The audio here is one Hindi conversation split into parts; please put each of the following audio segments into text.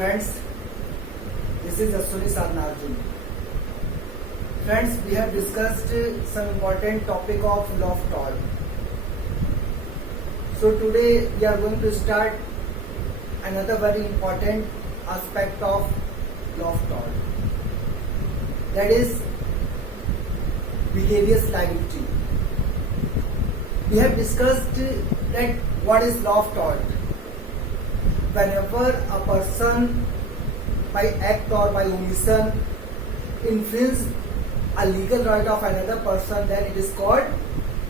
friends, this is Aswani Sadnarjun. Friends, we have discussed some important topic of law of tort. So today we are going to start another very important aspect of law of tort. That is vicarious liability. We have discussed that what is law of tort. Whenever a person by act or by omission infringes a legal right of another person, then it is called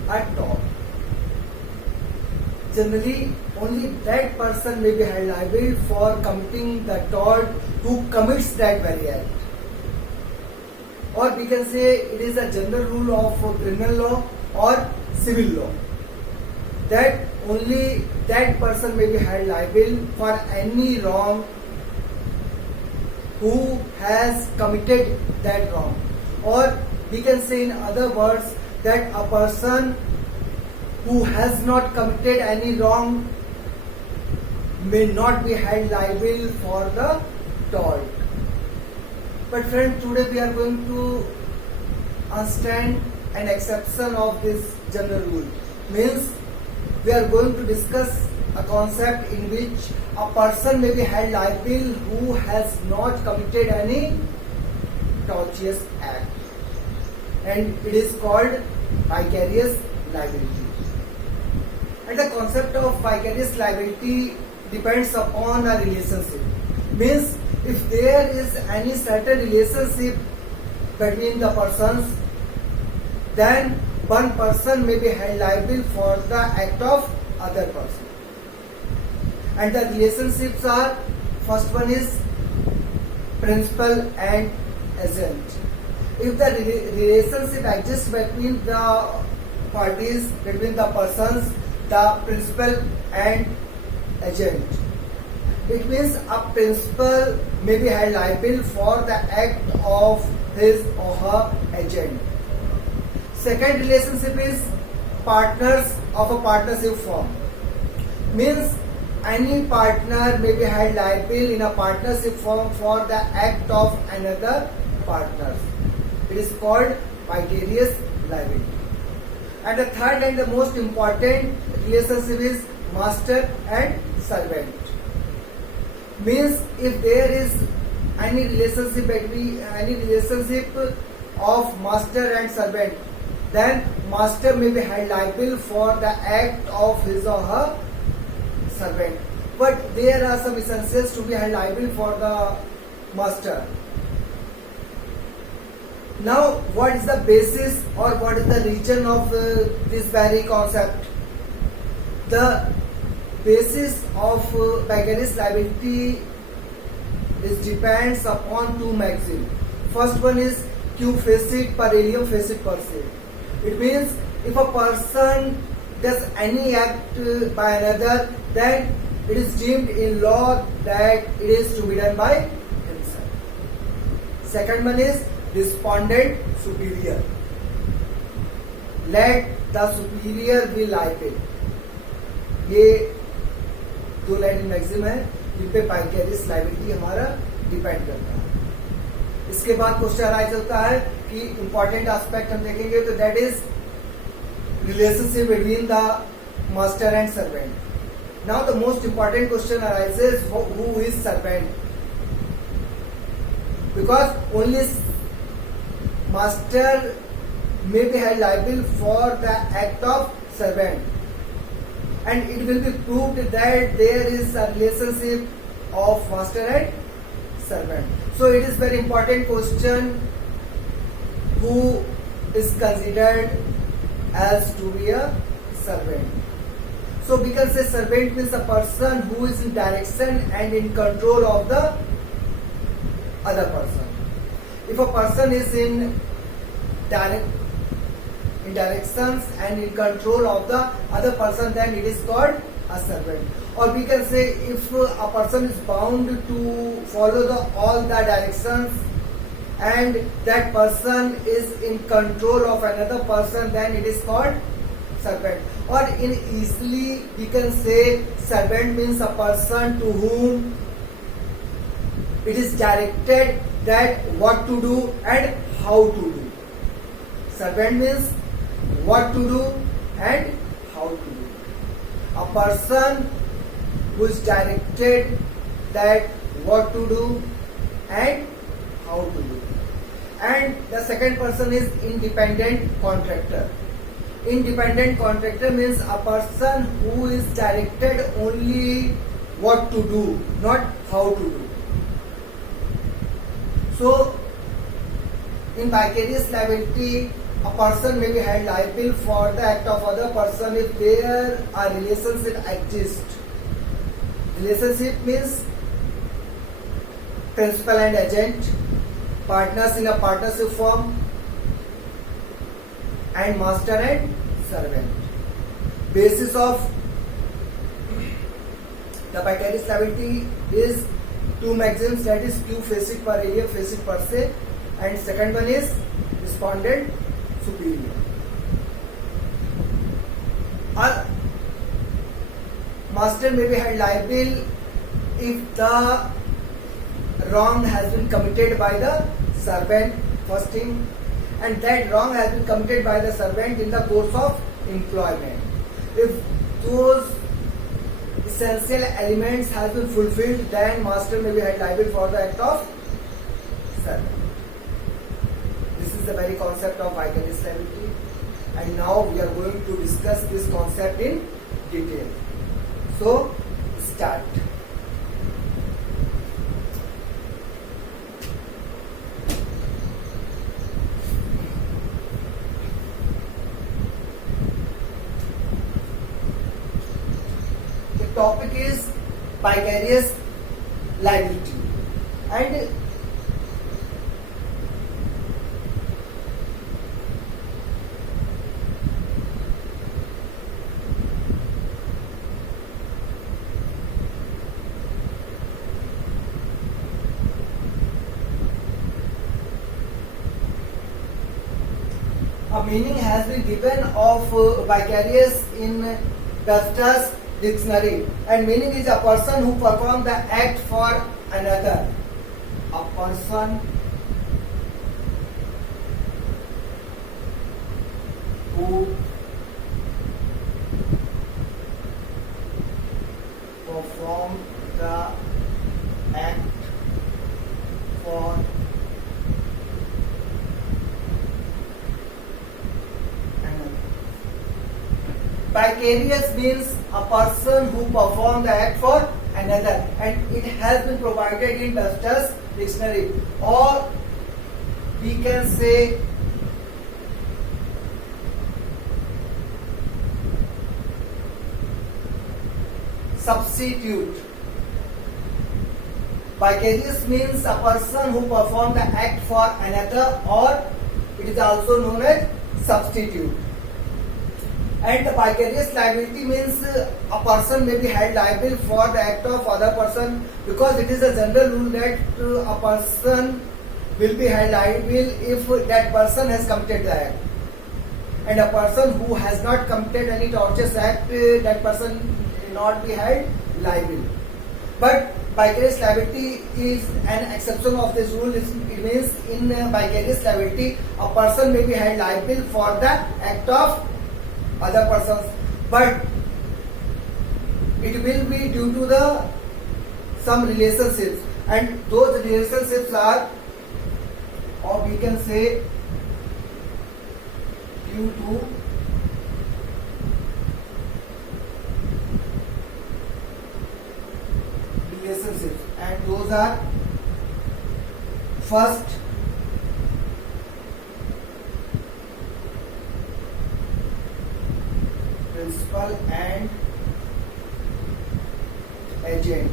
a tort. Generally, only that person may be held liable for committing the tort who commits that very act. Or we can say it is a general rule of criminal law or civil law that only that person may be held liable for any wrong who has committed that wrong. Or we can say in other words that a person who has not committed any wrong may not be held liable for the tort. But friends, today we are going to understand an exception of this general rule. Means we are going to discuss a concept in which a person may be held liable who has not committed any tortious act, and it is called vicarious liability. And the concept of vicarious liability depends upon a relationship. Means if there is any certain relationship between the persons, then one person may be held liable for the act of other person. And the relationships are, first one is principal and agent. If the relationship exists between the parties, between the persons, the principal and agent, it means a principal may be held liable for the act of his or her agent. Second relationship is partners of a partnership firm. Means any partner may be held liable in a partnership firm for the act of another partner. It is called vicarious liability. And the third and the most important relationship is master and servant. Means if there is any relationship of master and servant, then master may be held liable for the act of his or her servant. But there are some essentials to be held liable for the master. Now, what is the basis or what is the region of this very concept? The basis of vicarious liability depends upon two maxims. First one is Q facit per alium facit per se. It means if a person does any act by another, then it is deemed in law that it is to be done by himself. Second one is respondent superior. Let the superior be liable. ये दो लाइन मैक्सिम है जिन पे vicarious liability हमारा डिपेंड करता है. इसके बाद क्वेश्चन अराइज होता है कि इंपॉर्टेंट एस्पेक्ट हम देखेंगे तो that is relationship between the master and servant. Now the most important question arises who is servant, because only master may be held liable for the act of servant, and it will be proved that there is a relationship of master and servant. So it is very important question who is considered as to be a servant. So we can say servant means a person who is in direction and in control of the other person. If a person is in directions and in control of the other person, then it is called a servant. Or we can say if a person is bound to follow all the directions and that person is in control of another person, then it is called servant. Or in easily we can say servant means a person to whom It is directed that what to do and how to do. Servant means what to do and how to do. A person who is directed that what to do and how to do. And the second person is independent contractor. Independent contractor means a person who is directed only what to do, not how to do. So, in vicarious liability, a person may be held liable for the act of other person if there a relationship exists. Relationship means principal and agent, partners in a partnership firm, and master and servant. Basis of the vicarious liability is two maxims, that is Q facit per area, facit per se, and second one is respondent superior. A master may be held liable if the wrong has been committed by the servant, first thing, and that wrong has been committed by the servant in the course of employment. If those essential elements have been fulfilled, then master may be held liable for the act of servant. This is the very concept of vicarious liability, and now we are going to discuss this concept in detail. So, start. The topic is vicarious liability, and a meaning has been given of vicarious in Webster's dictionary, and meaning is a person who performs the act for another. A person who performs the act for vicarious means a person who performs the act for another, and it has been provided in Webster's dictionary, or we can say substitute. Vicarious means a person who performs the act for another, or it is also known as substitute. And the vicarious liability means a person may be held liable for the act of other person, because it is a general rule that a person will be held liable if that person has committed the act. And a person who has not committed any tortious act, that person will not be held liable. But vicarious liability is an exception of this rule. It means in vicarious liability, a person may be held liable for the act of other persons, but it will be due to the some relationships, and those relationships are, or we can say due to relationships, and those are first principal and agent,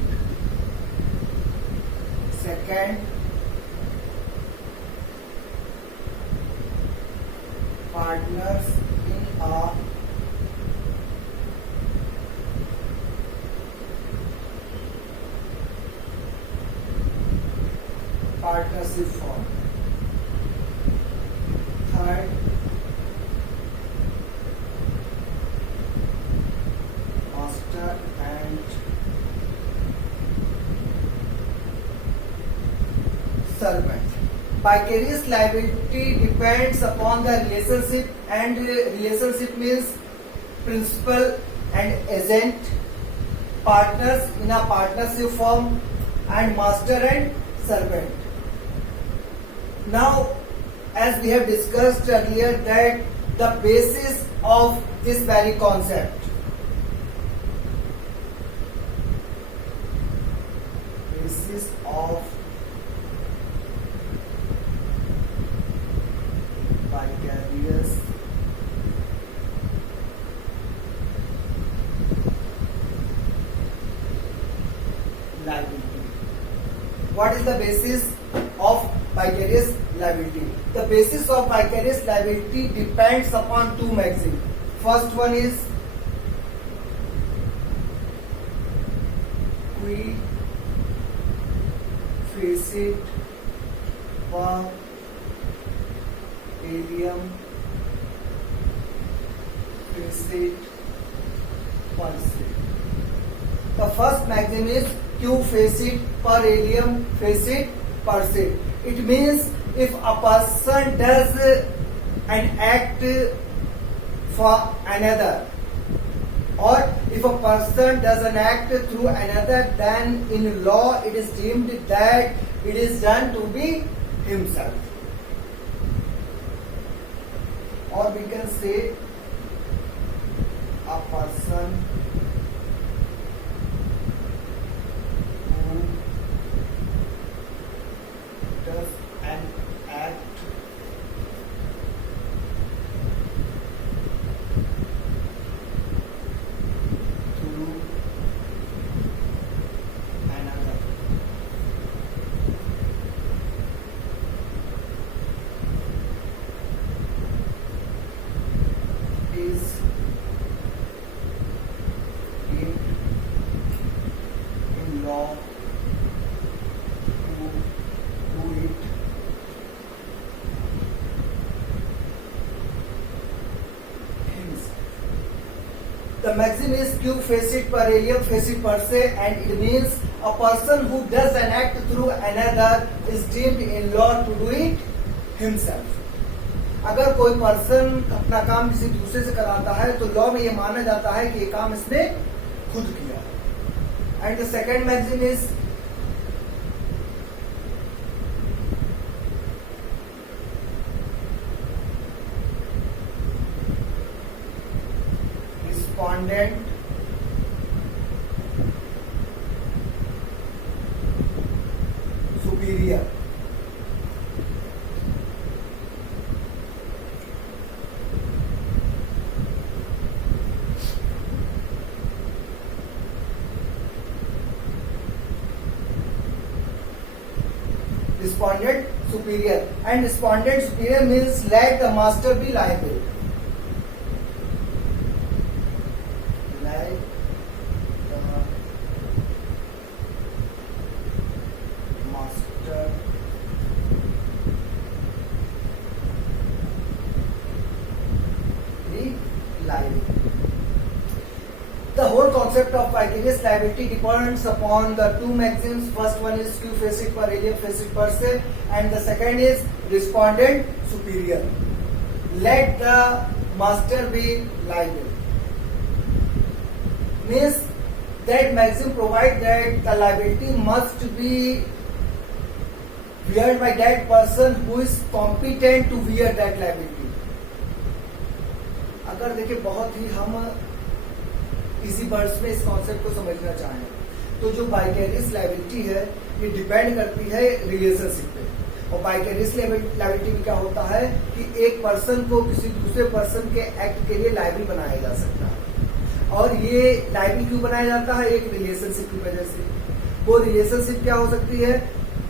second partners in a partnership firm, third master and vicarious liability depends upon the relationship, and relationship means principal and agent, partners in a partnership form, and master and servant. Now, as we have discussed earlier, that the basis of this very concept, basis of vicarious liability. What is the basis of vicarious liability? The basis of vicarious liability depends upon two maxims. First one is qui facit per alium facit per se. The first maxim is Q facit per alium facit per se. It means if a person does an act for another, or if a person does an act through another, then in law it is deemed that it is done to be himself. Or we can say a person who does an act through another is deemed in law to do it himself. The maxim is Q facit per alium facit per se, and it means a person who does an act through another is deemed in law to do it himself. अगर कोई पर्सन अपना काम किसी दूसरे से कराता है तो लॉ में ये माना जाता है कि ये काम इसने खुद किया. And the second maxim is respondent superior. Respondent superior, and respondent superior means let the master be liable. Let the master be liable. The whole concept of vicarious liability depends upon the two maxims. First one is Q facit per alium facit per se, and the second is respondent superior. Let the master be liable. Means that maxim provides that the liability must be beared by that person who is competent to bear that liability. अगर देखिए बहुत ही हम इसी वर्ड्स में इस कॉन्सेप्ट को समझना चाहें तो जो वाइकेरियस लायबिलिटी है ये डिपेंड करती है रिलेशनशिप पे. और वाइकेरियस लायबिलिटी में क्या होता है कि एक पर्सन को किसी दूसरे पर्सन के एक्ट के लिए लायबिल बनाया जा सकता है. और ये लायबिल क्यों बनाया जाता है? एक रिलेशनशिप की वजह से. वो रिलेशनशिप क्या हो सकती है?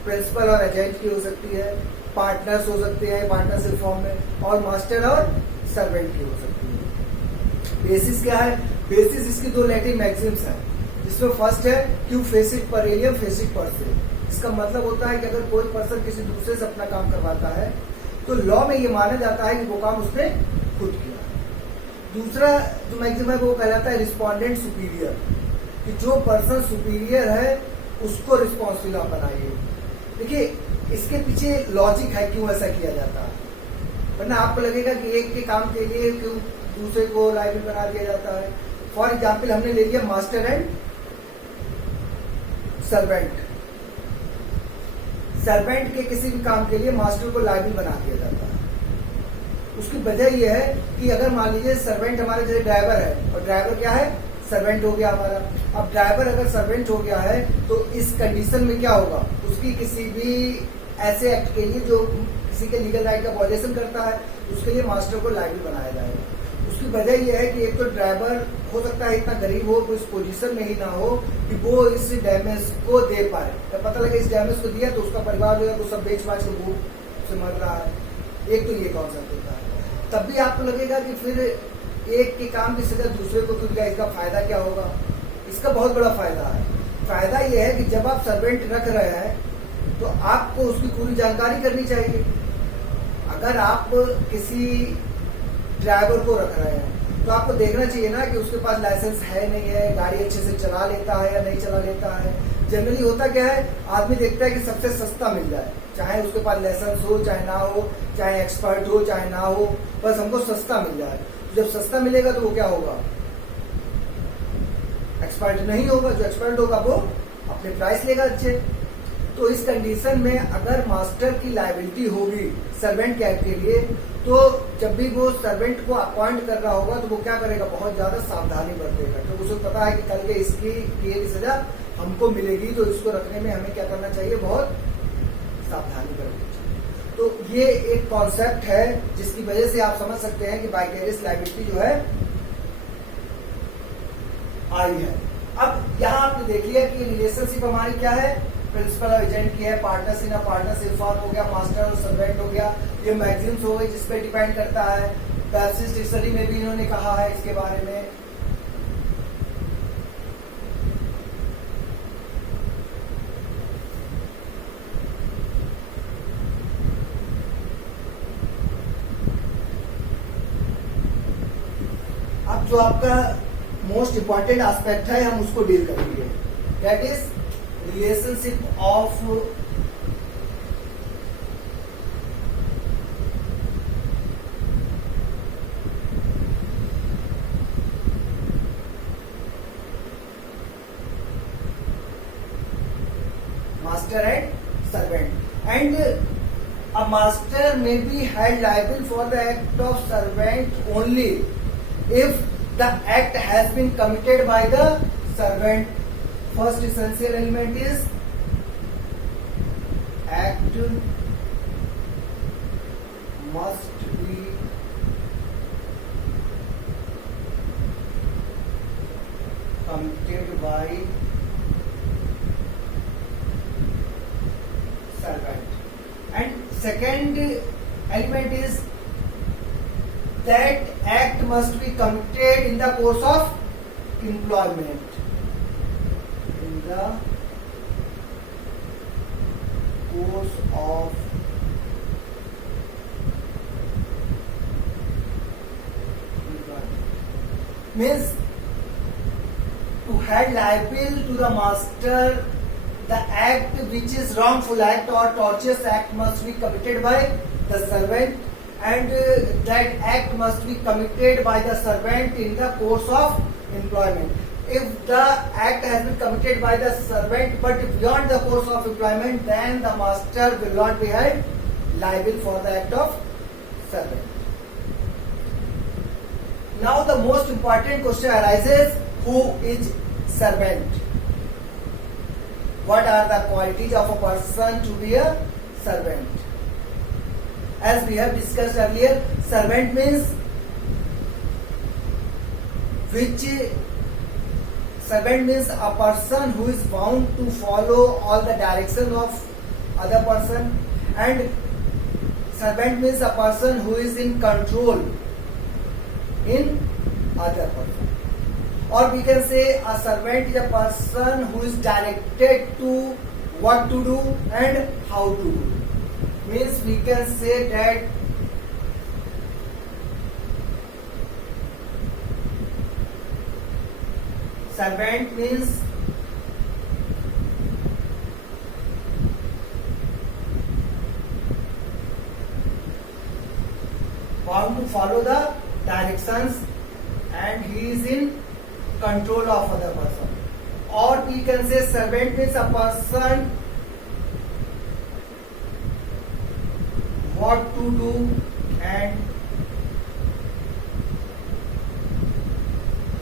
प्रिंसिपल और एजेंट की हो सकती है, पार्टनर्स हो सकते हैं पार्टनरशिप फॉर्म में, और मास्टर और सर्वेंट की हो सकती है. बेसिस क्या है? बेसिस इसकी दो लैटिन मैक्सिम्स हैं, जिसमें फर्स्ट है क्यू फेसिट पर एलियम फेसिट पर से. इसका मतलब होता है कि अगर कोई पर्सन किसी दूसरे से अपना काम करवाता है तो लॉ में ये माना जाता है कि वो काम उसने खुद किया. दूसरा जो मैक्सिम है वो कहलाता है रिस्पोंडेंट सुपीरियर, कि जो पर्सन सुपीरियर है उसको रिस्पॉन्सिबल आप बनाइए. देखिए इसके पीछे लॉजिक है क्यों ऐसा किया जाता है, वरना आपको लगेगा कि एक के काम के लिए क्यों दूसरे को लायबिल बना दिया जाता है। फॉर एग्जाम्पल हमने ले लिया मास्टर एंड सर्वेंट। सर्वेंट के किसी भी काम के लिए मास्टर को लायबिल बना दिया जाता है। उसकी वजह यह है कि अगर मान लीजिए सर्वेंट हमारे जैसे ड्राइवर है, और ड्राइवर क्या है, सर्वेंट हो गया हमारा। अब ड्राइवर अगर सर्वेंट हो गया है तो इस कंडीशन में क्या होगा, उसकी किसी भी ऐसे एक्ट के लिए जो किसी के लीगल राइट का वायलेशन करता है, उसके लिए मास्टर को लायबिल बनाया जाएगा। उसकी वजह यह है कि एक तो ड्राइवर हो सकता है इतना गरीब हो, कोई इस पोजीशन में ही ना हो कि वो इस डैमेज को दे पाए। जब पता लगे इस डैमेज को दिया तो उसका परिवार जो है वो सब बेच बाच के भूख से मर रहा है। एक तो ये कॉन्सेप्ट होता है। तब भी आपको लगेगा कि फिर एक के काम की सजा दूसरे को क्यों दिया, इसका फायदा क्या होगा। इसका बहुत बड़ा फायदा है। फायदा यह है कि जब आप सर्वेंट रख रहे हैं तो आपको उसकी पूरी जानकारी करनी चाहिए। अगर आप किसी ड्राइवर को रख रहे हैं तो आपको देखना चाहिए ना कि उसके पास लाइसेंस है नहीं है, गाड़ी अच्छे से चला लेता है या नहीं चला लेता है। जनरली होता क्या है, आदमी देखता है कि सबसे सस्ता मिल जाए, चाहे उसके पास लाइसेंस हो चाहे ना हो, चाहे एक्सपर्ट हो चाहे ना हो, बस हमको सस्ता मिल जाए। जब सस्ता मिलेगा तो वो क्या होगा, एक्सपर्ट नहीं होगा। जो एक्सपर्ट होगा वो अपने प्राइस लेगा अच्छे। तो इस कंडीशन में अगर मास्टर की लायबिलिटी होगी सर्वेंट के एक्ट के लिए, तो जब भी वो सर्वेंट को अपॉइंट कर रहा होगा तो वो क्या करेगा, बहुत ज्यादा सावधानी बरतेगा। तो उसे पता है कि कल के इसकी किए की सजा हमको मिलेगी, तो इसको रखने में हमें क्या करना चाहिए, बहुत सावधानी बरतनी चाहिए। तो ये एक कॉन्सेप्ट है जिसकी वजह से आप समझ सकते हैं कि वाइकेरियस लायबिलिटी जो है आई है। अब यहाँ आपने देख लिया कि रिलेशनशिप हमारी क्या है, प्रिंसिपल और एजेंट की है, पार्टनर्स इन पार्टनरशिप फॉर्म हो गया, मास्टर और सर्वेंट हो गया। ये मैगजीन्स हो गई जिसपे डिपेंड करता है। पैसिव डिक्शनरी में भी इन्होंने कहा है इसके बारे में। अब जो आपका मोस्ट इंपॉर्टेंट एस्पेक्ट है हम उसको डील करेंगे, that is relationship of master and servant. And a master may be held liable for the act of servant only if the act has been committed by the servant. First essential element is act must be committed by servant. And second element is that act must be committed in the course of employment. In the course of employment means to head liable to the master. The act which is wrongful act or tortious act must be committed by the servant, and that act must be committed by the servant in the course of employment. If the act has been committed by the servant but beyond the course of employment, then the master will not be held liable for the act of servant. Now the most important question arises, who is servant? What are the qualities of a person to be a servant? As we have discussed earlier, servant means a person who is bound to follow all the direction of other person, and servant means a person who is in control in other person. Or we can say a servant is a person who is directed to what to do and how to do. Means we can say that servant means want to follow the directions and he is in control of other person. Or we can say servant means a person what to do and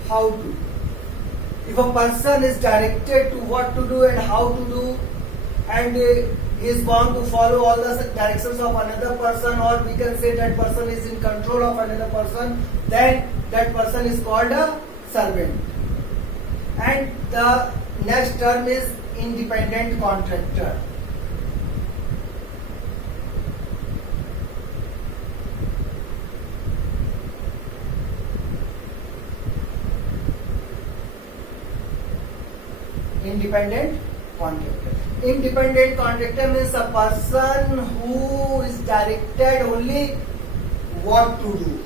how to. If a person is directed to what to do and how to do, and he is bound to follow all the directions of another person, or we can say that person is in control of another person, then that person is called a servant. And the next term is independent contractor. Independent contractor. Independent contractor means a person who is directed only what to do.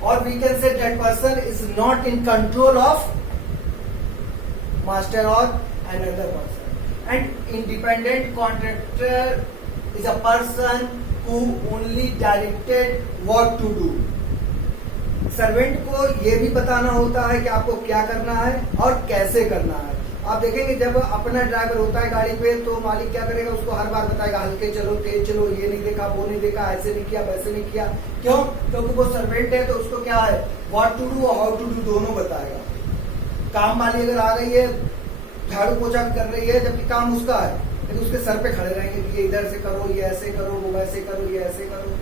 Or we can say that person is not in control of master or another person. And independent contractor is a person who only directed what to do. Servant को ये भी बताना होता है कि आपको क्या करना है और कैसे करना है. आप देखेंगे जब अपना ड्राइवर होता है गाड़ी पे तो मालिक क्या करेगा, उसको हर बार बताएगा हल्के चलो, तेज चलो, ये नहीं देखा, वो नहीं देखा, ऐसे नहीं किया, वैसे नहीं किया. क्यों? क्योंकि वो सर्वेंट है तो उसको क्या है, व्हाट टू डू और हाउ टू डू दोनों बताएगा. काम वाली अगर आ गई है, झाड़ू पोछा कर रही है, जबकि काम उसका है, लेकिन उसके सर पे खड़े रहेंगे कि ये इधर से करो, ये ऐसे करो, वो वैसे करो, ये ऐसे करो.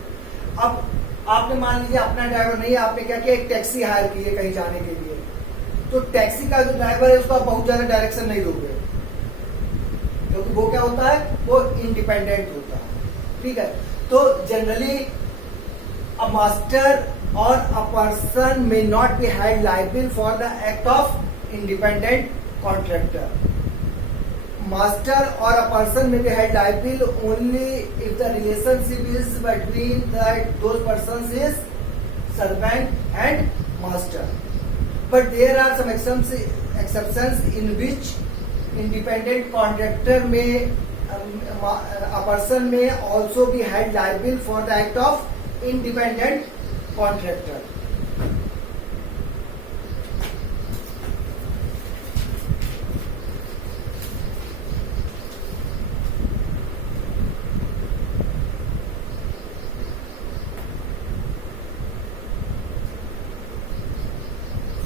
अब आपने मान लीजिए अपना ड्राइवर नहीं है, आपने क्या किया, एक टैक्सी हायर की है कहीं जाने के लिए, तो टैक्सी का जो ड्राइवर है उसको आप बहुत ज्यादा डायरेक्शन नहीं दोगे, क्योंकि वो क्या होता है, वो इंडिपेंडेंट होता है. ठीक है. तो जनरली अ मास्टर और a person may not be held liable for the act of independent contractor. Master or a person may be held liable only if the relationship is between those persons is servant and master. But there are some exceptions in which independent contractor may a person may also be held liable for the act of independent contractor.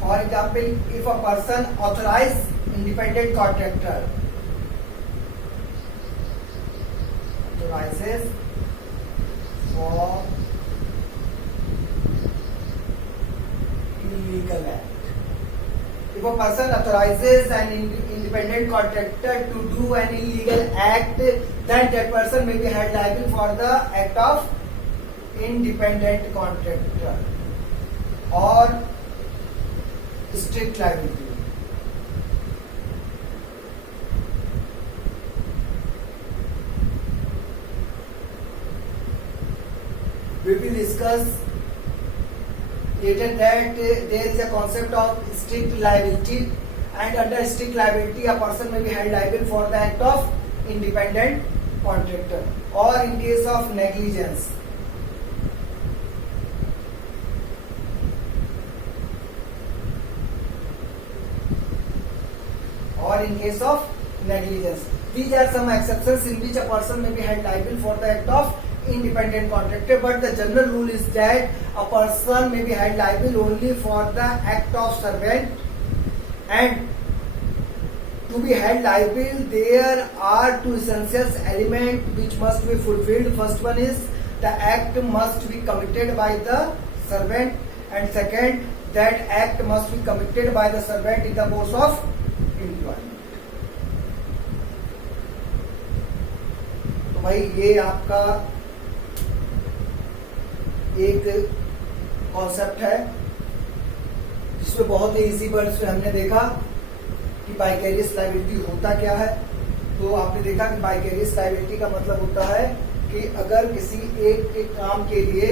For example, if a person authorizes independent contractor, authorizes for illegal act. If a person authorizes an independent contractor to do an illegal act, then that person may be held liable for the act of independent contractor or strict liability. We will discuss later that there is a concept of strict liability, and under strict liability a person may be held liable for the act of independent contractor or in case of negligence. Or in case of negligence. These are some exceptions in which a person may be held liable for the act of independent contractor, but the general rule is that a person may be held liable only for the act of servant, and to be held liable there are two essential elements which must be fulfilled. First one is the act must be committed by the servant, and second, that act must be committed by the servant in the course of employment. तो भाई ये आपका एक कॉन्सेप्ट है जिसमें बहुत ही इजी वर्ड्स में हमने देखा कि वाइकेरियस लायबिलिटी होता क्या है. तो आपने देखा कि वाइकेरियस लायबिलिटी का मतलब होता है कि अगर किसी एक के काम के लिए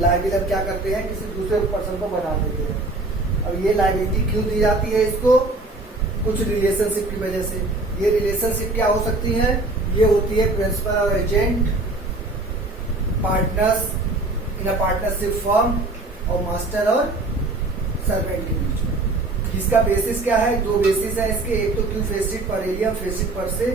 लायबिल क्या करते हैं, किसी दूसरे पर्सन को बना देते हैं. अब ये लायबिलिटी क्यों दी जाती है इसको, कुछ रिलेशनशिप की वजह से. ये रिलेशनशिप क्या हो सकती है? ये होती है प्रिंसिपल और agent, partners in a partnership firm, और मास्टर और सर्वेंट के बीच में। इसका बेसिस क्या है? दो बेसिस है इसके। एक तो क्यू फेसिट पर एरिया, फेसिट पर से।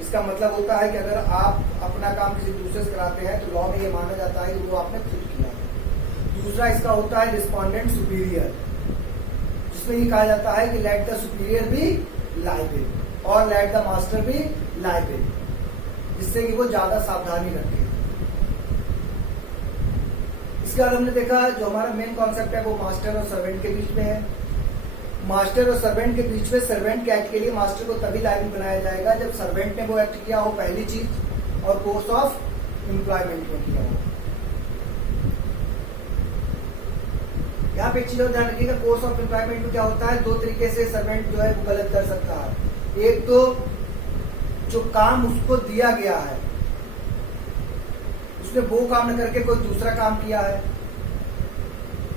इसका मतलब होता है कि अगर आप अपना काम किसी दूसरे से कराते हैं तो लॉ में ये माना जाता है कि वो आपने खुद किया है। दूसरा इसका होता है रिस्पोंडेंट सुपीरियर, जिसमें ये कहा जाता है कि लेट द सुपीरियर भी लायबल और लेट द मास्टर भी लायबल, जिससे कि वो ज्यादा सावधानी रखे। इसके बाद हमने देखा जो हमारा मेन कॉन्सेप्ट है वो मास्टर और सर्वेंट के बीच में है। मास्टर और सर्वेंट के बीच में सर्वेंट के एक्ट के लिए मास्टर को तभी लायबल बनाया जाएगा जब सर्वेंट ने वो एक्ट किया हो, पहली चीज, और कोर्स ऑफ एम्प्लॉयमेंट में किया हो। यहाँ पे एक चीज और ध्यान रखिएगा, कोर्स ऑफ एम्प्लॉयमेंट में क्या होता है? दो तरीके से सर्वेंट जो है वो गलत कर सकता है। एक तो जो काम उसको दिया गया है उसने वो काम न करके कोई दूसरा काम किया है,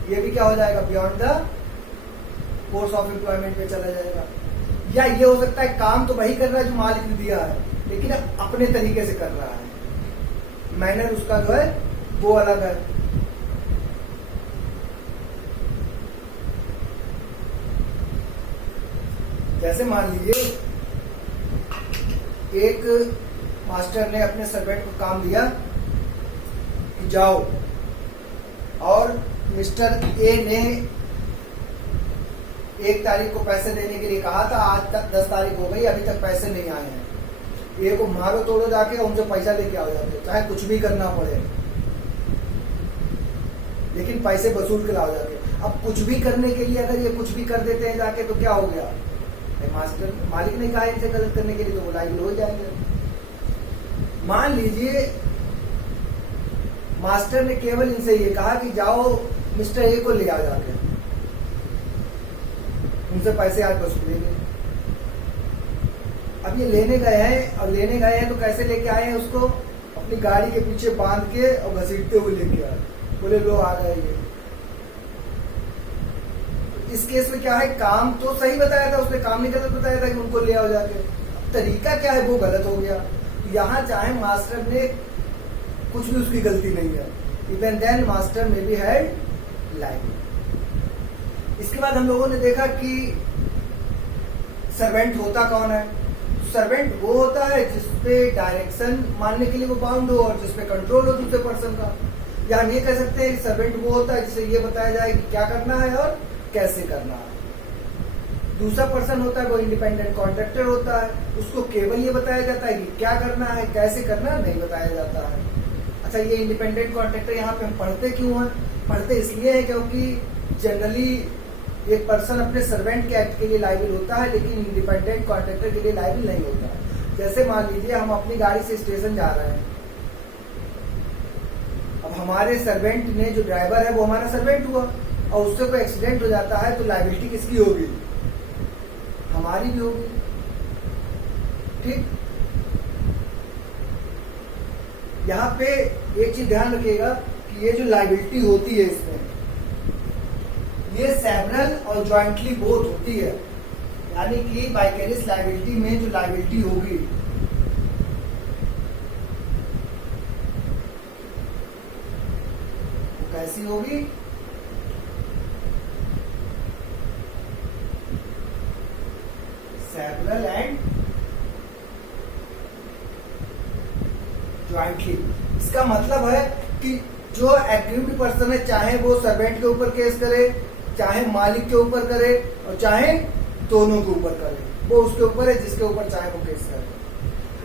ये भी क्या हो जाएगा? Beyond the course of employment में चला जाएगा। या ये हो सकता है काम तो वही कर रहा है जो मालिक ने दिया है, लेकिन अपने तरीके से कर रहा है, मैनर उसका जो है वो अलग है। जैसे मान लीजिए एक मास्टर ने अपने सर्वेंट को काम दिया कि जाओ, और मिस्टर ए ने 1 तारीख को पैसे देने के लिए कहा था, आज तक 10 तारीख हो गई, अभी तक पैसे नहीं आए हैं। ए को मारो तोड़ो जाके उनसे पैसा लेके आओ जाके, चाहे कुछ भी करना पड़े, लेकिन पैसे वसूल के लाओ जाके। अब कुछ भी करने के लिए अगर ये कुछ भी कर देते हैं जाके तो क्या हो गया? मास्टर मालिक ने कहा इनसे गलत करने के लिए तो वो लायबल हो जाएंगे। मान लीजिए मास्टर ने केवल इनसे ये कहा कि जाओ मिस्टर ए को ले आओ जाके, उनसे पैसे आज वसूलेंगे। अब ये लेने गए हैं, और लेने गए हैं तो कैसे लेके आए हैं? उसको अपनी गाड़ी के पीछे बांध के और घसीटते हुए लेके आए, बोले लो आ गए ये। इस केस में क्या है? काम तो सही बताया था उसने, काम नहीं गलत बताया था कि उनको ले आओ जाके। तरीका क्या है? वो गलत हो गया। तो यहाँ चाहे मास्टर ने कुछ भी, उसकी गलती नहीं है, इवन देन मास्टर में भी हेल्ड लायबल। इसके बाद हम लोगों ने देखा कि सर्वेंट होता कौन है? सर्वेंट वो होता है जिसपे डायरेक्शन मानने के लिए वो बाउंड हो और जिसपे कंट्रोल हो दूसरे पर्सन का। या हम ये कह सकते हैं सर्वेंट वो होता है जिसे ये बताया जाए कि क्या करना है और कैसे करना है। दूसरा पर्सन होता है वो इंडिपेंडेंट कॉन्ट्रैक्टर होता है, उसको केवल ये बताया जाता है कि क्या करना है, कैसे करना नहीं बताया जाता है। अच्छा, ये इंडिपेंडेंट कॉन्ट्रैक्टर यहाँ पे हम पढ़ते क्यों हैं? पढ़ते इसलिए है क्योंकि जनरली एक पर्सन अपने सर्वेंट के एक्ट के लिए लायबल होता है, लेकिन इंडिपेंडेंट कॉन्ट्रैक्टर के लिए लायबल नहीं होता है। जैसे मान लीजिए हम अपनी गाड़ी से स्टेशन जा रहे हैं, अब हमारे सर्वेंट ने, जो ड्राइवर है वो हमारा सर्वेंट हुआ, और उससे कोई एक्सीडेंट हो जाता है तो लायबिलिटी किसकी होगी? हमारी भी होगी। ठीक, यहाँ पे एक चीज ध्यान रखिएगा कि ये जो लायबिलिटी होती है इसमें, ये सेवरल और ज्वाइंटली बोथ होती है। यानी कि वाइकेरियस लायबिलिटी में जो लायबिलिटी होगी वो कैसी होगी? Several and jointly. इसका मतलब है कि जो एग्रीव्ड पर्सन है, चाहे वो सर्वेंट के ऊपर केस करे, चाहे मालिक के ऊपर करे, और चाहे दोनों के ऊपर करे, वो उसके ऊपर है जिसके ऊपर चाहे वो केस करे।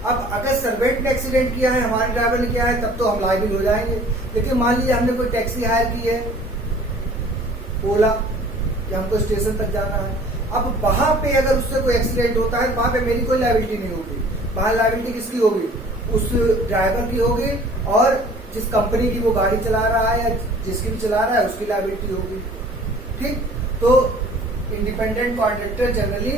अब अगर सर्वेंट ने एक्सीडेंट किया है, हमारे ड्राइवर ने किया है, तब तो हम लायबल हो जाएंगे। लेकिन मान लीजिए हमने कोई टैक्सी हायर की है, ओला, कि हमको स्टेशन तक जाना है, अब वहां पे अगर उससे कोई एक्सीडेंट होता है, वहां पे मेरी कोई लायबिलिटी नहीं होगी। वहां लायबिलिटी किसकी होगी? उस ड्राइवर की होगी, और जिस कंपनी की वो गाड़ी चला रहा है या जिसकी भी चला रहा है उसकी लायबिलिटी होगी। ठीक, तो independent contractor generally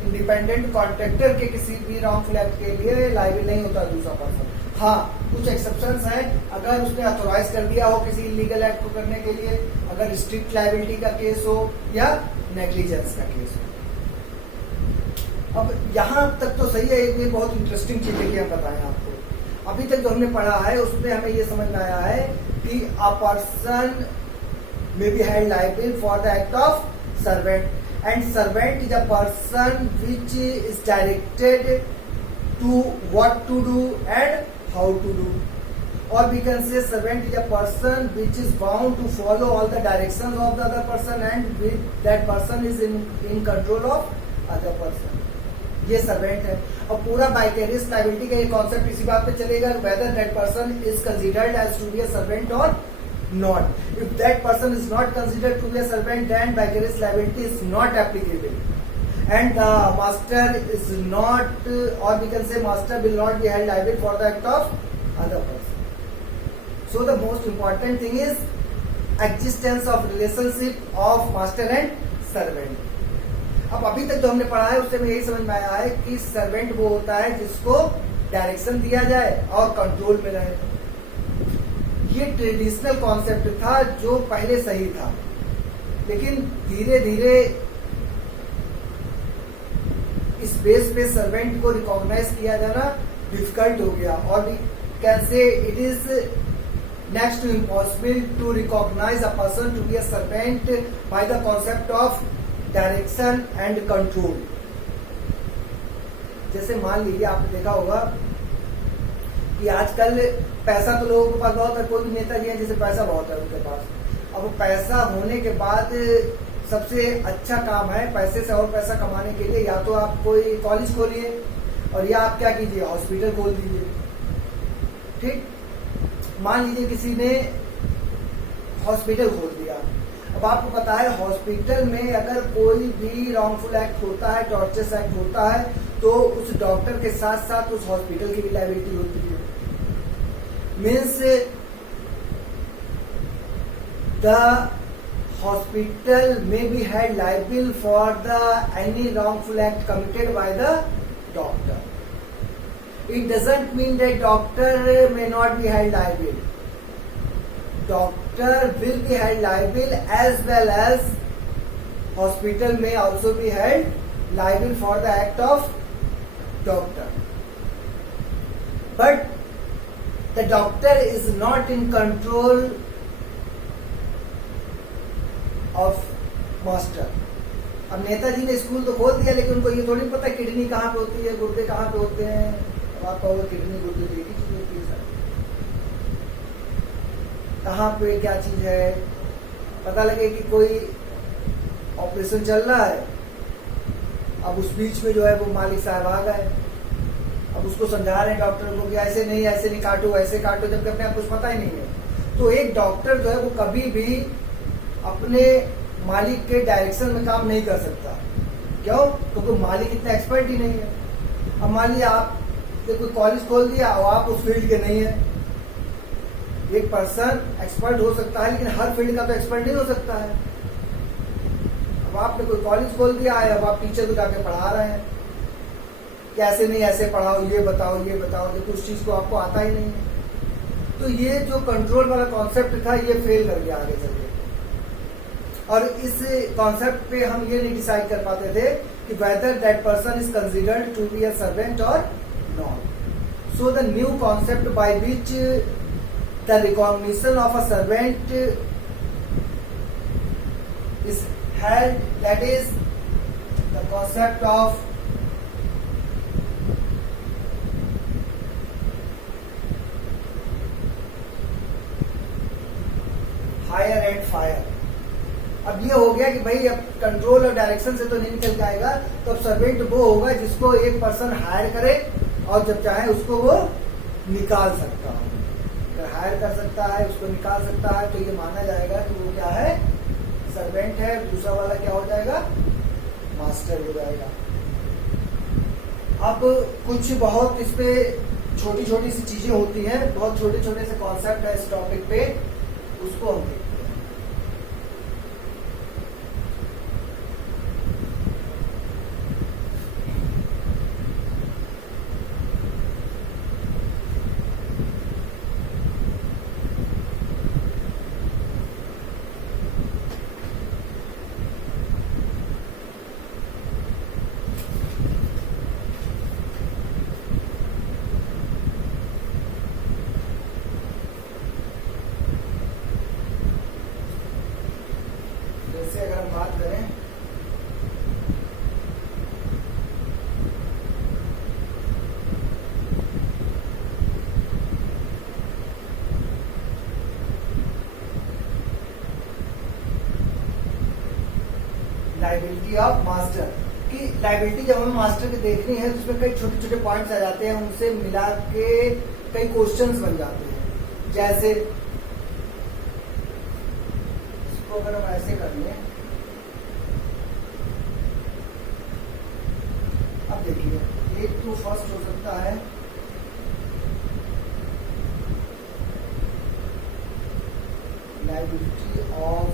independent contractor के किसी भी रॉन्गफुल एक्ट के लिए लायबल नहीं होता दूसरा पर्सन। हाँ, कुछ एक्सेप्शंस हैं, अगर उसने अथोराइज कर दिया हो किसी इलीगल एक्ट को करने के लिए, अगर स्ट्रिक्ट लायबिलिटी का केस हो या नेग्लिजेंस का केस हो। अब यहाँ तक तो सही है, ये बहुत इंटरेस्टिंग चीज है कि हम बताएं आपको। अभी तक जो हमने पढ़ा है उसमें हमें ये समझ में आया है कि a person may be held liable for the act of servant, and servant is a person which is directed to what to do and how to do, or we can say servant is a person which is bound to follow all the directions of the other person and with that person is in control of other person. ये सर्वेंट है। और पूरा वाइकेरियस लायबिलिटी का ये कॉन्सेप्ट इसी बात पे चलेगा whether that person is considered as to be a servant or not. If that person is not considered to be a servant, then vicarious liability is not applicable, and the master is not, or we can say master will not be held liable for the act of other person. So the most important thing is existence of relationship of master and servant. अब अभी तक जो हमने पढ़ा है उससे में यही समझ में आया है कि सर्वेंट वो होता है जिसको डायरेक्शन दिया जाए और कंट्रोल में रहे। ये ट्रेडिशनल कॉन्सेप्ट था जो पहले सही था, लेकिन धीरे धीरे इस बेस पे सर्वेंट को रिकॉग्नाइज किया जाना डिफिकल्ट हो गया, और we can say it is next to impossible to recognise a person to be a servant by the concept of direction and control. जैसे मान लीजिए आपने देखा होगा कि आजकल पैसा तो लोगों के पास बहुत है, कोई भी नेताजी है जिसे पैसा बहुत है उनके पास। अब पैसा होने के बाद सबसे अच्छा काम है पैसे से और पैसा कमाने के लिए या तो आप कोई कॉलेज खोलिए और या आप क्या कीजिए हॉस्पिटल खोल दीजिए। ठीक, मान लीजिए किसी ने हॉस्पिटल खोल दिया। अब आपको पता है हॉस्पिटल में अगर कोई भी रॉन्गफुल एक्ट होता है, टॉर्चर्स एक्ट होता है, तो उस डॉक्टर के साथ साथ उस हॉस्पिटल की भी लायबिलिटी होती है। मीन्स द हॉस्पिटल में be held liable for the any wrongful act committed by the doctor. It doesn't mean that doctor may not be held liable. Doctor will be held liable as well as hospital may also be held liable for the act of doctor. But the doctor is not in control of master. अब नेताजी ने स्कूल तो खोल दिया, लेकिन उनको ये थोड़ी पता किडनी कहाँ पे होती है, गुर्दे कहाँ पे होते हैं। अब आप कहोगे किडनी गुर्दे एक ही चीज होती है सर, कहाँ पे क्या चीज है पता लगे कि कोई ऑपरेशन चल रहा है। अब उस बीच में जो है वो मालिक साहब आ गए, अब उसको समझा रहे हैं डॉक्टर को कि ऐसे नहीं काटो, ऐसे काटो, जबकि अपने आप कुछ पता ही नहीं है। तो एक डॉक्टर जो है वो कभी भी अपने मालिक के डायरेक्शन में काम नहीं कर सकता। क्यों? क्योंकि मालिक इतना एक्सपर्ट ही नहीं है। अब मान लिया आपने कोई कॉलेज खोल दिया और आप उस फील्ड के नहीं है। एक पर्सन एक्सपर्ट हो सकता है लेकिन हर फील्ड का तो एक्सपर्ट नहीं हो सकता है। अब आपने कोई कॉलेज खोल दिया है, अब आप टीचर को जाके पढ़ा रहे हैं कि ऐसे नहीं ऐसे पढ़ाओ, ये बताओ, देखो उस चीज को आपको आता ही नहीं है। तो ये जो कंट्रोल वाला कॉन्सेप्ट था ये फेल कर गया आगे चल के। और इस कॉन्सेप्ट पे हम ये नहीं डिसाइड कर पाते थे कि whether that person is considered to be a servant और not. So the new concept by which the recognition of a servant is held, that is the concept of hire and fire। अब ये हो गया कि भाई अब कंट्रोल और डायरेक्शन से तो नहीं निकल जाएगा, तो अब सर्वेंट वो होगा जिसको एक पर्सन हायर करे और जब चाहे उसको वो निकाल सकता हो। हायर कर सकता है, उसको निकाल सकता है, तो ये माना जाएगा कि वो क्या है, सर्वेंट है। दूसरा वाला क्या हो जाएगा, मास्टर हो जाएगा। अब कुछ बहुत इस पे छोटी छोटी सी चीजें होती हैं, बहुत छोटे छोटे से कॉन्सेप्ट है इस टॉपिक पे, उसको हम देखते हैं। लायबिलिटी ऑफ मास्टर की लायबिलिटी जब हमें मास्टर की देखनी है तो उसमें कई छोटे छोटे पॉइंट्स आ जाते हैं, उनसे मिला के कई क्वेश्चंस बन जाते हैं। जैसे इसको अगर हम ऐसे कर लें, अब देखिए एक तो फर्स्ट हो सकता है liability of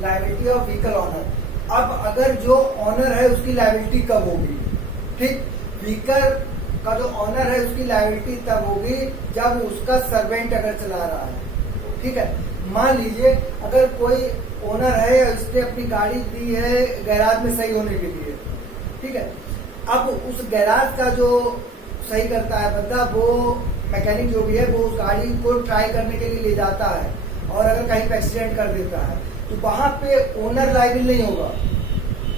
liability of vehicle owner. अब अगर जो ऑनर है उसकी लायबिलिटी कब होगी? ठीक, व्हीकल का जो ऑनर है उसकी लायबिलिटी तब होगी जब उसका सर्वेंट अगर चला रहा है। ठीक है, मान लीजिए अगर कोई ओनर है या उसने अपनी गाड़ी दी है गैराज में सही होने के लिए, ठीक है, अब उस गैराज का जो सही करता है बंदा, वो मैकेनिक जो भी है वो उस गाड़ी को ट्राई करने के लिए ले जाता है और अगर कहीं पे एक्सीडेंट कर देता है तो वहां पे ओनर लायबिल नहीं होगा,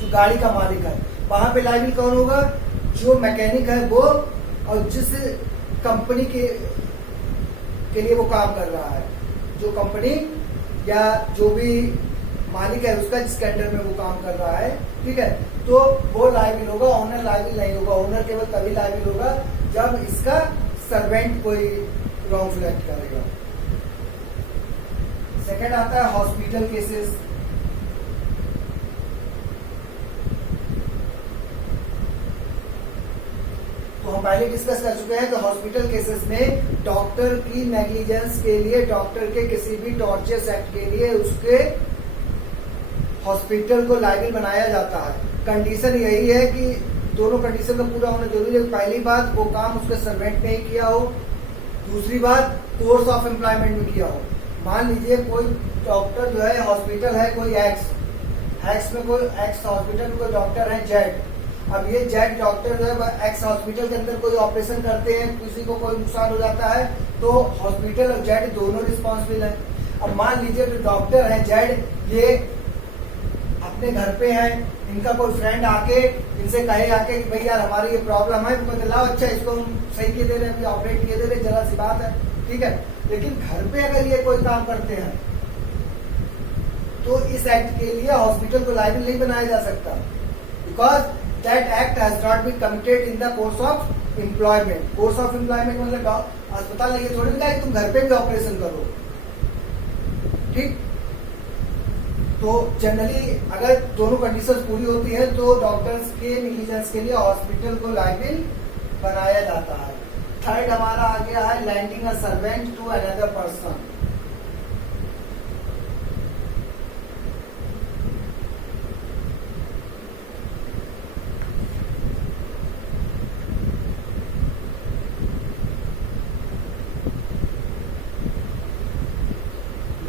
जो गाड़ी का मालिक है। वहां पे लायबिल कौन होगा? जो मैकेनिक है वो, और जिस कंपनी के लिए वो काम कर रहा है, जो कंपनी या जो भी मालिक है उसका, जिसके अंडर में वो काम कर रहा है। ठीक है, तो वो लायबिल होगा, ओनर लायबिल नहीं होगा। ओनर केवल तभी लायबिल होगा जब इसका सर्वेंट कोई रॉन्ग सिलेक्ट करेगा। सेकंड आता है हॉस्पिटल केसेस। तो हम पहले डिस्कस कर चुके हैं कि हॉस्पिटल केसेस में डॉक्टर की नेग्लिजेंस के लिए, डॉक्टर के किसी भी टॉर्चर्स एक्ट के लिए उसके हॉस्पिटल को लायबिल बनाया जाता है। कंडीशन यही है कि दोनों कंडीशन का पूरा होना जरूरी है। पहली बात, वो काम उसके सर्वेंट ने ही किया हो। दूसरी बात, कोर्स ऑफ एम्प्लॉयमेंट में किया हो। मान लीजिए कोई डॉक्टर जो है, हॉस्पिटल है कोई एक्स में, कोई एक्स हॉस्पिटल में कोई डॉक्टर है जेड। अब ये जेड डॉक्टर जो है एक्स हॉस्पिटल के अंदर कोई ऑपरेशन करते हैं, किसी को कोई नुकसान हो जाता है तो हॉस्पिटल और जेड दोनों रिस्पॉन्सिबल है। अब मान लीजिए जो डॉक्टर है जेड, ये अपने घर पे है, इनका कोई फ्रेंड आके इनसे कहे आके कि भाई यार हमारी ये प्रॉब्लम है, उनको लाओ, अच्छा इसको हम सही किए दे रहे हैं, ऑपरेट किए दे रहे, जरा सी बात है। ठीक है, लेकिन घर पे अगर ये कोई काम करते हैं तो इस एक्ट के लिए हॉस्पिटल को लायबिल नहीं बनाया जा सकता, because that act has not been committed in the course of employment. Course of employment मतलब अस्पताल ये थोड़ी ना कि तुम घर पे भी ऑपरेशन करो। ठीक, तो जनरली अगर दोनों कंडीशंस पूरी होती है तो डॉक्टर्स के नेग्लिजेंस के लिए हॉस्पिटल को लायबिल बनाया जाता है। थर्ड हमारा आ गया है lending a servant to another person.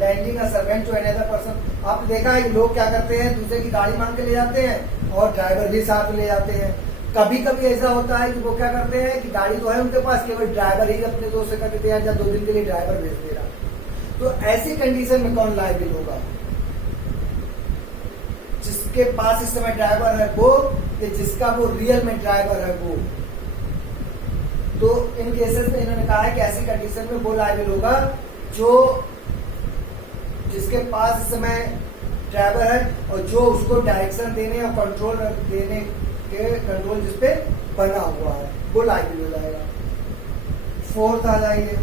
Lending a servant to another person. आपने देखा है लोग क्या करते हैं, दूसरे की गाड़ी मांग के ले जाते हैं और ड्राइवर भी साथ में ले जाते हैं। कभी कभी ऐसा होता है कि वो क्या करते हैं कि गाड़ी तो है उनके पास, केवल ड्राइवर ही अपने दोस्त से कर देते हैं या 2 दिन के लिए ड्राइवर भेज दे रहा। तो ऐसी कंडीशन में कौन लायबिल होगा? जिसके पास इस समय ड्राइवर है वो, या जिसका वो रियल में ड्राइवर है वो। तो इन केसेस में इन्होंने कहा है कि ऐसी कंडीशन में वो लायबिल होगा जो जिसके पास इस समय ड्राइवर है और जो उसको डायरेक्शन देने और कंट्रोल देने के कंट्रोल जिसपे बना हुआ है वो लायबिल हो जाएगा। फोर्थ आ जाइए,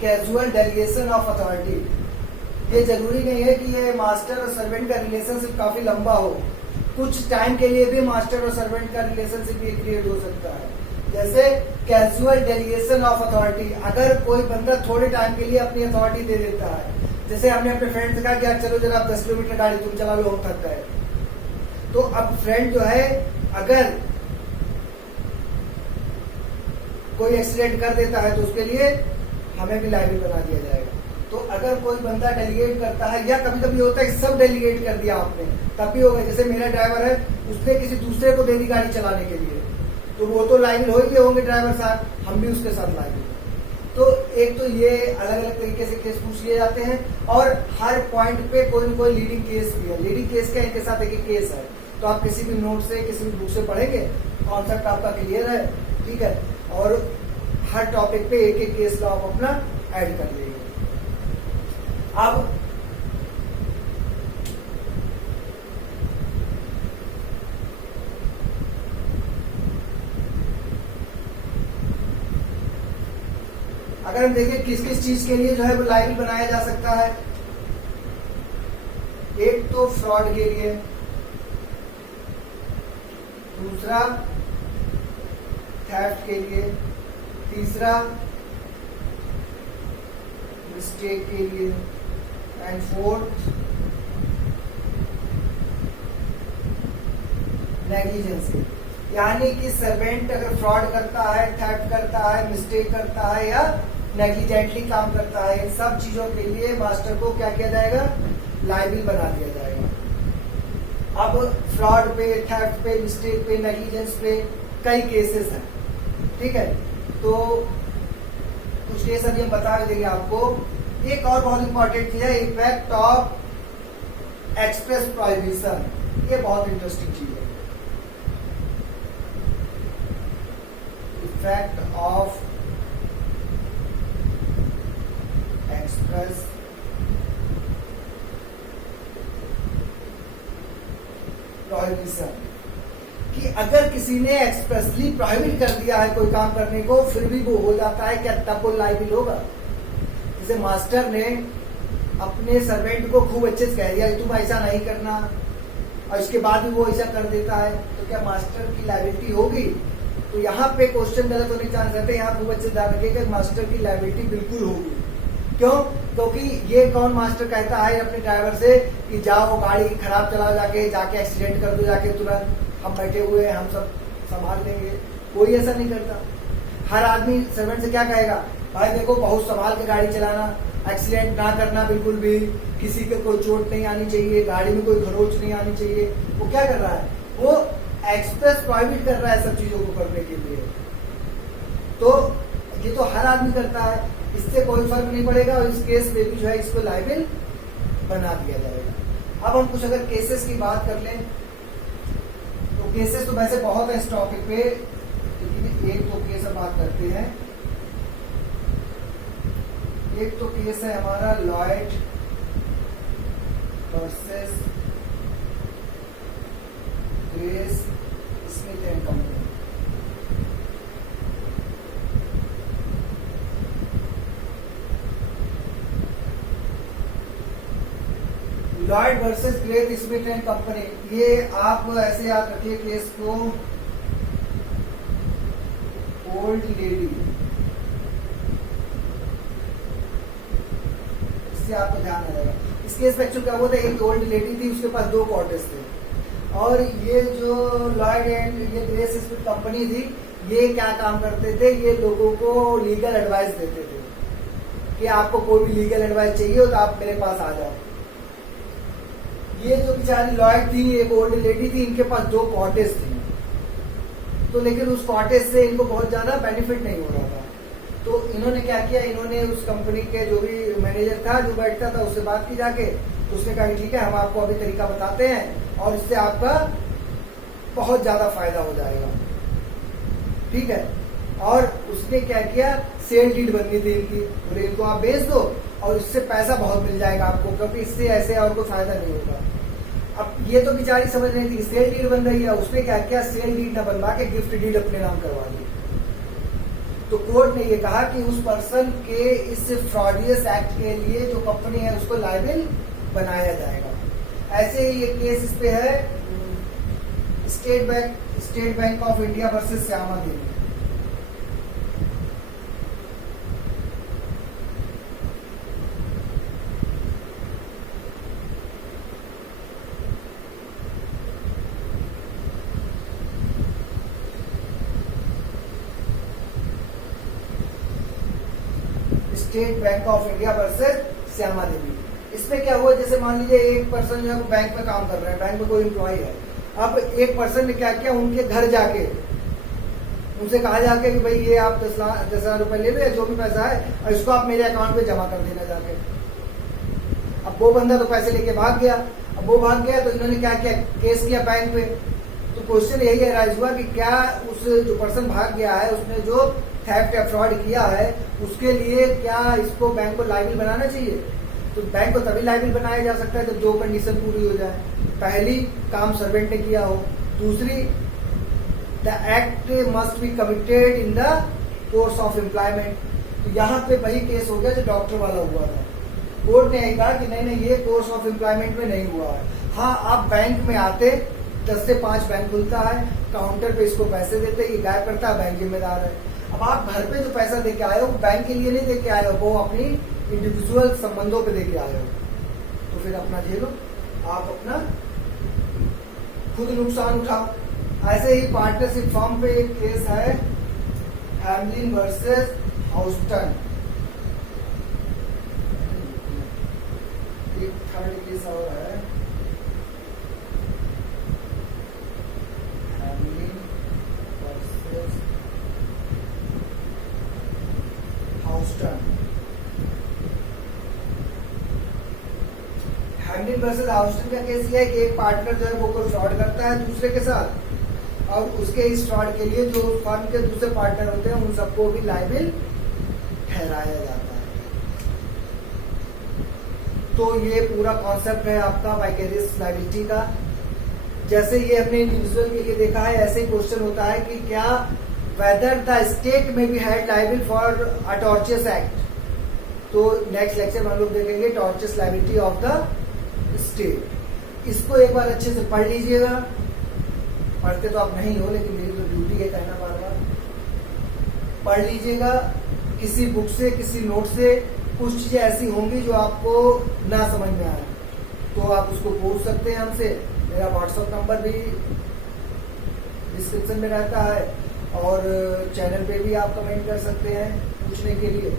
कैजुअल डेलीगेशन ऑफ अथॉरिटी। ये जरूरी नहीं है कि ये मास्टर और सर्वेंट का रिलेशनशिप काफी लंबा हो, कुछ टाइम के लिए भी मास्टर और सर्वेंट का रिलेशनशिप भी क्रिएट हो सकता है। जैसे कैजुअल डेलीगेशन ऑफ अथॉरिटी, अगर कोई बंदा थोड़े टाइम के लिए अपनी अथॉरिटी दे देता है, जैसे हमने अपने फ्रेंड से कहा कि यार चलो जरा 10 किलोमीटर गाड़ी तुम चला लो, हम थक गए। तो अब फ्रेंड जो है अगर कोई एक्सीडेंट कर देता है तो उसके लिए हमें भी लायबिल बना दिया जाएगा। तो अगर कोई बंदा डेलीगेट करता है, या कभी कभी होता है कि सब डेलीगेट कर दिया आपने, तब भी होगा। जैसे मेरा ड्राइवर है, उसने किसी दूसरे को दे दी गाड़ी चलाने के लिए, तो वो तो लायबिल हो ही होंगे ड्राइवर साहब, हम भी उसके साथ लायबिल। तो एक तो ये अलग अलग तरीके से केस पूछ लिए जाते हैं, और हर पॉइंट पे कोई न कोई लीडिंग केस भी है। लीडिंग केस क्या, इनके साथ एक केस है, तो आप किसी भी नोट से, किसी भी बुक से पढ़ेंगे, कॉन्सेप्ट आपका क्लियर है, ठीक है। और हर टॉपिक पे एक एक केस लो आप अपना ऐड कर लीजिए। अब अगर हम देखें किस किस चीज के लिए जो है वो लायबिल बनाया जा सकता है, एक तो फ्रॉड के लिए, दूसरा थेफ्ट के लिए, तीसरा मिस्टेक के लिए, एंड फोर्थ नेग्लिजेंस के। यानी कि सर्वेंट अगर फ्रॉड करता है, थेफ्ट करता है, मिस्टेक करता है या नेग्लिजेंटली काम करता है, इन सब चीजों के लिए मास्टर को क्या किया जाएगा, लायबिल बना दिया जाएगा। अब फ्रॉड पे, थेफ्ट पे, मिस्टेक पे, नेग्लिजेंस पे कई केसेस हैं, ठीक है। तो कुछ केस अभी हम बता देंगे आपको। एक और बहुत इंपॉर्टेंट चीज है, इफेक्ट ऑफ एक्सप्रेस प्रोहिबिशन। ये बहुत इंटरेस्टिंग चीज है। इफेक्ट ऑफ एक्सप्रेस प्रोहिबिशन, कि अगर किसी ने एक्सप्रेसली प्रोहिबिट कर दिया है कोई काम करने को, फिर भी वो हो जाता है, क्या तब वो लायबिल होगा। जैसे मास्टर ने अपने सर्वेंट को खूब अच्छे से कह दिया कि तुम ऐसा नहीं करना, और इसके बाद भी वो ऐसा कर देता है, तो क्या मास्टर की लायबिलिटी होगी। तो यहाँ पे क्वेश्चन गलत होने के चांस रहते हैं। यहाँ खूब अच्छे ध्यान रखिएगा, मास्टर की लायबिलिटी बिल्कुल होगी। क्यों? क्योंकि ये कौन मास्टर कहता है अपने ड्राइवर से कि जाओ गाड़ी खराब चलाओ, जाके एक्सीडेंट कर दो, जाके तुरंत हम बैठे हुए हैं, हम सब संभाल लेंगे। कोई ऐसा नहीं करता। हर आदमी सर्वेंट से क्या कहेगा, भाई देखो बहुत संभाल के गाड़ी चलाना, एक्सीडेंट ना करना बिल्कुल भी, किसी को कोई चोट नहीं आनी चाहिए, गाड़ी में कोई खरोच नहीं आनी चाहिए। वो क्या कर रहा है, वो एक्सप्रेस प्रोहिबिट कर रहा है सब चीजों को करने के लिए। तो ये तो हर आदमी करता है, इससे कोई फर्क नहीं पड़ेगा, और इस केस में भी जो है इसको लायबिल बना दिया जाएगा। अब हम कुछ अगर केसेस की बात कर लें, तो केसेस तो वैसे बहुत है इस टॉपिक पे, लेकिन एक तो केस हम बात करते हैं। एक तो केस है हमारा Lloyd versus grace Smith and company. Lloyd versus grace Smith and company, ये आप ऐसे याद रखिए केस को, ओल्ड लेडी, इससे आपको ध्यान आएगा। इस केस में एक्चुअली क्या हुआ था, एक ओल्ड लेडी थी, उसके पास 2 कॉटेज थे, और ये जो लॉयड एंड ये ग्रेस स्मिथ कंपनी थी, ये क्या काम करते थे, ये लोगों को लीगल एडवाइस देते थे कि आपको कोई भी लीगल एडवाइस चाहिए हो तो आप मेरे पास आ जाओ। ये जो बेचारी लॉयड थी, एक ओल्ड लेडी थी, इनके पास 2 कॉटेज थी, तो लेकिन उस कॉटेज से इनको बहुत ज्यादा बेनिफिट नहीं हो रहा था। तो इन्होंने क्या किया, इन्होंने उस कंपनी के जो भी मैनेजर था, जो बैठता था, उससे बात की जाके, तो उसने कहा ठीक है हम आपको अभी तरीका बताते हैं और इससे आपका बहुत ज्यादा फायदा हो जाएगा, ठीक है। और उसने क्या किया, सेल डीड बननी थी इनकी, बोले इनको आप बेच दो और इससे पैसा बहुत मिल जाएगा आपको, क्योंकि इससे ऐसे और कोई फायदा नहीं होगा। अब ये तो बेचारी समझ रही थी सेल डीड बन रही है, उसने क्या किया, सेल डीड न बनवा के गिफ्ट डीड अपने नाम करवा दी। तो कोर्ट ने ये कहा कि उस पर्सन के इस फ्रॉडियस एक्ट के लिए जो कंपनी है उसको लायबिल बनाया जाएगा। ऐसे ही एक केस इस पे है, state bank of India versus Shyama Devi. State bank of India versus Shyama Devi. इसमें क्या हुआ, जैसे मान लीजिए एक पर्सन जो है वो बैंक में काम कर रहे हैं, बैंक में कोई एम्प्लॉय है। अब एक पर्सन ने क्या किया, उनके घर जाके उनसे कहा जाके कि भाई ये आप 10,000 रुपए ले लो या जो भी पैसा है और इसको आप मेरे अकाउंट पे जमा कर देना जाके। अब वो बंदा तो पैसे लेके भाग गया। अब वो भाग गया तो इन्होंने क्या किया, केस किया बैंक पे। तो क्वेश्चन यही अराइज हुआ कि क्या उस जो पर्सन भाग गया है उसने जो थेफ्ट या फ्रॉड किया है उसके लिए क्या इसको बैंक को लायबिल बनाना चाहिए। तो बैंक को तभी लायबिल बनाया जा सकता है जब दो कंडीशन पूरी हो जाए। पहली, काम सर्वेंट ने किया हो। दूसरी, the act must be committed in the course of employment. तो यहाँ पे वही केस हो गया जो डॉक्टर वाला हुआ था। कोर्ट ने कहा कि नहीं ये कोर्स ऑफ एम्प्लॉयमेंट में नहीं हुआ है। हाँ, आप बैंक में आते, 10 से 5 बैंक खुलता है, काउंटर पे इसको पैसे देते, ये गायब करता है, बैंक जिम्मेदार है। अब आप घर पे जो पैसा दे के आए हो बैंक के लिए नहीं दे के आए हो, वो अपनी इंडिविजुअल संबंधों पे दे के आए हो, तो फिर अपना झेलो, आप अपना खुद नुकसान उठाओ। ऐसे ही पार्टनरशिप फॉर्म पे एक केस है, हैमलिन वर्सेस हाउस्टन। एक थर्ड केस और है, Hamelin versus Houston. Hamelin versus Houston का केस ये है कि एक पार्टनर जो है वो कोई फ्रॉड करता है दूसरे के साथ, और उसके इस फ्रॉड के लिए जो फर्म के दूसरे पार्टनर होते हैं उन सबको भी लायबिल ठहराया जाता है। तो ये पूरा कॉन्सेप्ट है आपका वाइकेरियस लायबिलिटी का। जैसे ये हमने इंडिविजुअल के लिए देखा है, ऐसे ही क्वेश्चन होता है कि क्या वेदर द स्टेट में be held liable for a torts act. तो नेक्स्ट लेक्चर में हम लोग देखेंगे torts liability of the state. इसको एक बार अच्छे से पढ़ लीजिएगा। पढ़ते तो आप नहीं हो, लेकिन मेरी तो ड्यूटी है कहना बार बार। पढ़ लीजिएगा किसी बुक से, किसी नोट से। कुछ चीजें ऐसी होंगी जो आपको ना समझ में आए तो आप उसको पूछ सकते हैं हमसे। मेरा व्हाट्सएप नंबर भी डिस्क्रिप्शन में रहता है और चैनल पे भी आप कमेंट कर सकते हैं पूछने के लिए।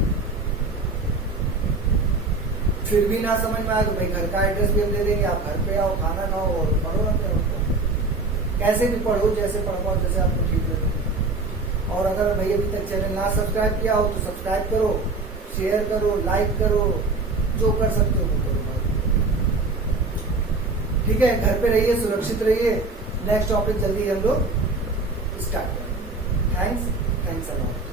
फिर भी ना समझ में आए तो भाई घर का एड्रेस भी हम दे देंगे, आप घर पे आओ, खाना खाओ और पढ़ो अपने उसको। कैसे भी पढ़ो, जैसे पढ़ पाओ, जैसे आपको ठीक लगे। और अगर भाई अभी तक चैनल ना सब्सक्राइब किया हो तो सब्सक्राइब करो, शेयर करो, लाइक करो, जो कर सकते हो वो करो। ठीक है, घर पे रहिए, सुरक्षित रहिए। नेक्स्ट टॉपिक जल्दी हम लोग स्टार्ट करें। Thanks a lot.